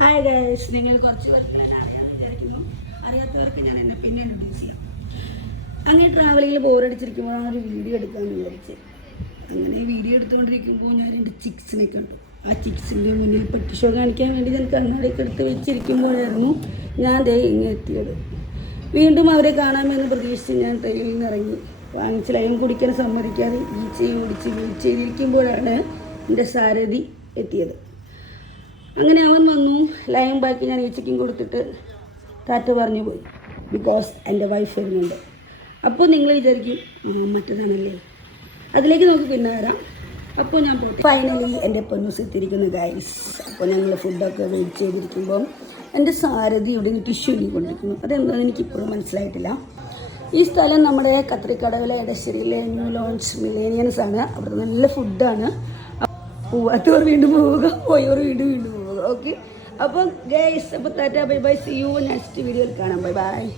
Hi guys, നിങ്ങൾ കുറച്ച് പേർക്ക് എന്നെ അറിയാമെന്ന് വിചാരിക്കുന്നു. അറിയാത്തവർക്ക് ഞാൻ എന്നെ പിന്നെ ഇൻട്രൊഡ്യൂസ് ചെയ്യാം. അങ്ങനെ ട്രാവലിങ്ങിൽ ബോറടിച്ചിരിക്കുമ്പോഴാണ് ഒരു വീഡിയോ എടുക്കാമെന്ന് വിചാരിച്ചത്. അങ്ങനെ ഈ വീഡിയോ എടുത്തുകൊണ്ടിരിക്കുമ്പോൾ ഞാൻ 2 ചിക്സിനെ കണ്ടു. ആ ചിക്സിൻ്റെ മുന്നിൽ പെട്ടി ഷോ കാണിക്കാൻ വേണ്ടി ഞാൻ കണ്ണാടിയൊക്കെ എടുത്ത് വെച്ചിരിക്കുമ്പോഴായിരുന്നു ഞാൻ ദേ ഇങ്ങനെ എത്തിയത്. വീണ്ടും അവരെ കാണാമെന്ന് പ്രതീക്ഷിച്ച് ഞാൻ ട്രെയിനിൽ നിന്ന് ഇറങ്ങി. വാങ്ങിച്ച് ലൈം കുടിക്കാൻ സമ്മതിക്കാതെ വെയിറ്റ് ചെയ്തിരിക്കുമ്പോഴാണ് എൻ്റെ സാരഥി എത്തിയത്. അങ്ങനെ അവൻ വന്നു. ലൈം ബാക്കി ഞാൻ ഈച്ചയ്ക്കും കൊടുത്തിട്ട് ടാറ്റ പറഞ്ഞു പോയി. ബിക്കോസ് എൻ്റെ വൈഫ് വരുന്നുണ്ട്. അപ്പോൾ നിങ്ങൾ വിചാരിക്കും മറ്റേതാണല്ലേ, അതിലേക്ക് നമുക്ക് പിന്നെ വരാം. അപ്പോൾ ഞാൻ പോയി. ഫൈനലി എൻ്റെ പൊന്നൂസ് എത്തിയിരിക്കുന്നു ഗൈസ്. അപ്പോൾ ഞങ്ങൾ ഫുഡൊക്കെ വെയിറ്റ് ചെയ്തിരിക്കുമ്പം എൻ്റെ സാരഥി ഇവിടെ ടിഷ്യൂ കൊണ്ടിരിക്കുന്നു. അതെന്താണെന്ന് എനിക്കിപ്പോഴും മനസ്സിലായിട്ടില്ല. ഈ സ്ഥലം നമ്മുടെ കത്രിക്കടവിലെ എടശ്ശേരിയിലെ ന്യൂ ലോഞ്ച് മിലേനിയൻസ് ആണ്. അവിടെ നല്ല ഫുഡാണ്. പോവാത്തവർ വീണ്ടും പോവുക, പോയവർ വീണ്ടും പോവുക. ഓക്കെ, അപ്പോൾ ഗൈസ്, അപ്പോൾ ടാറ്റ bye bye, see you next വീഡിയോയിൽ കാണാം. Bye by.